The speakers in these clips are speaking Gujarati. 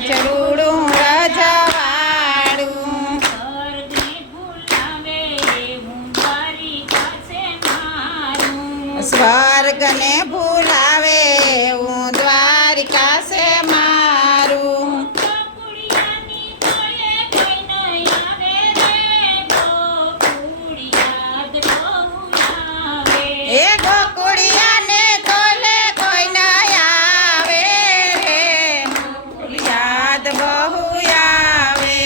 કાચરૂડું રજવાડું સ્વર્ગને ભૂલાવે હું દ્વારિકા છે મારું એ ગોકુળિયાને તોલે કોઈ ન આવે રે યાદ બહુ આવે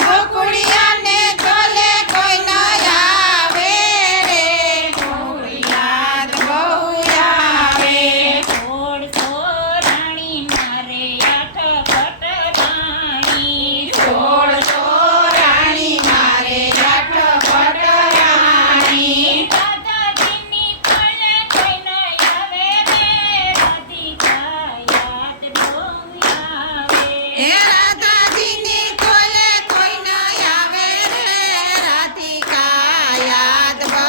ગોકુળિયાને તોલે કોઈ ન આવે રે યાદ બહુ આવે સોળસો રાણી મારે અઠપટ રાણી એ રાધાજીની તોલે કોઈ ન આવે રે રાધિકા યાદ બહુ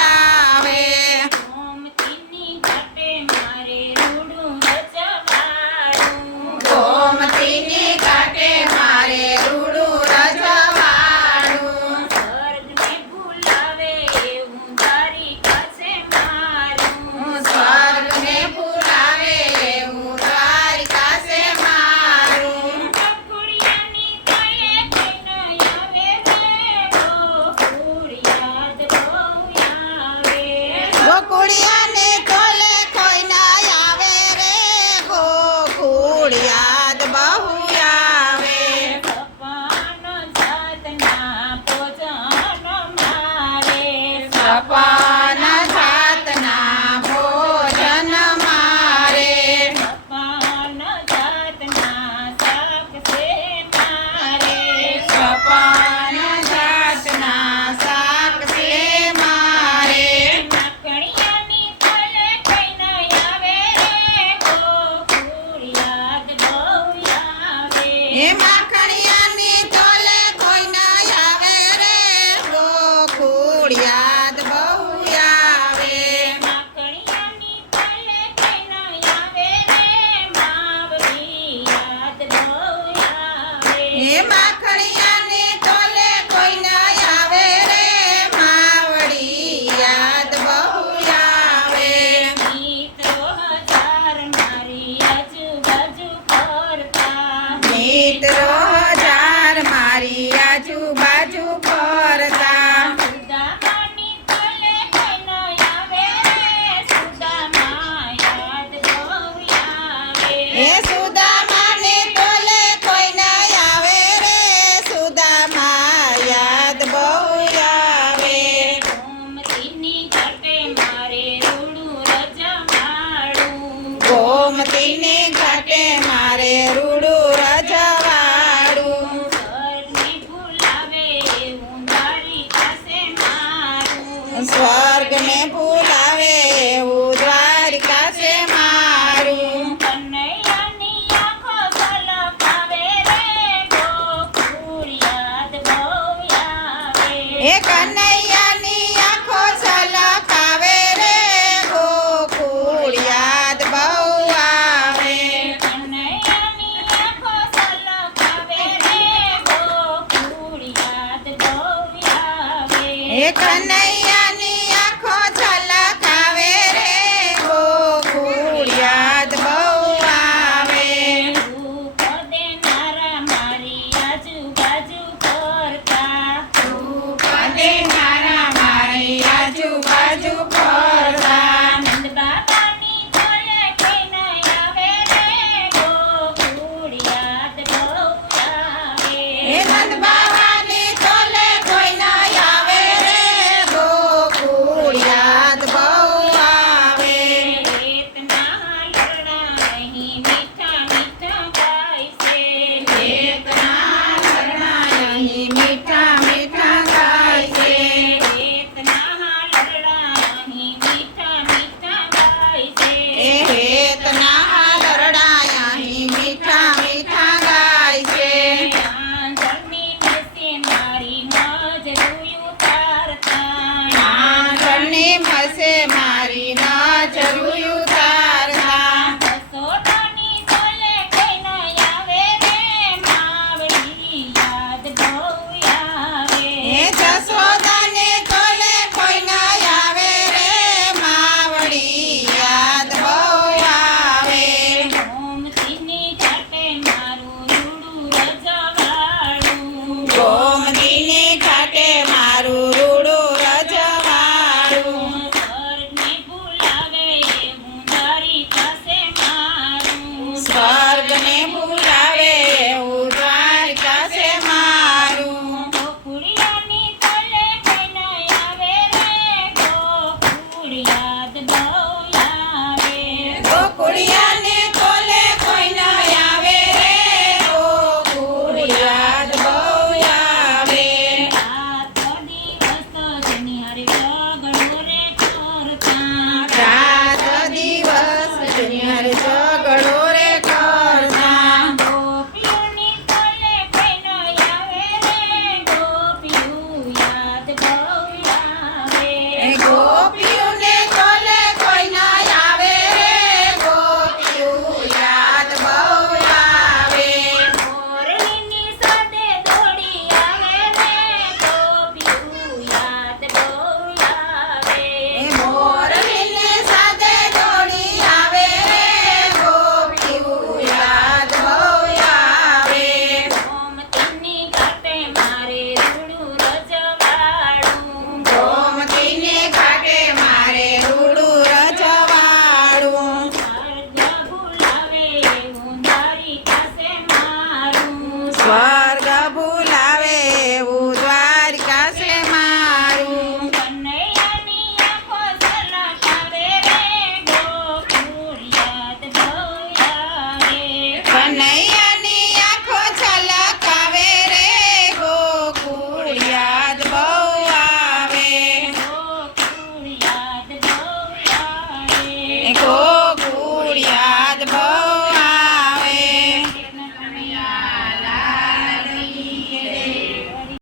આવે ગોમતીની ઘાટે મારે રૂડું રજવાડું સ્વર્ગને ભૂલાવે એવું દ્વારિકા છે મારું ગોકુળિયાને તોલે કોઈ ન આવે રે ગોકુળ યાદ બહુ આવે સપન જાતના ભોજન મારે સપન જાતના શાક છે મારે એ માખણિયાની તોલે કોઈ ન આવે રે ગોકુળ યાદ બહુ આવે એ માખણિયાની તોલે કોઈ ન આવે રે માવડી યાદ બહુ આવે મિત્રો હજાર મારી આજુબાજુ ફરતા એ સુદામાને તોલે કોઈ ન આવે રે સુદામા યાદ બહુ આવે ગોમતીની ઘાટે મારે રૂડું રજવાડું સ્વર્ગને ભૂલાવે એવું દ્વારિકા છે મારું એ કનૈયાની આંખો છલકાવે રે ગોકુળ યાદ બહુ આવે એ કનૈયા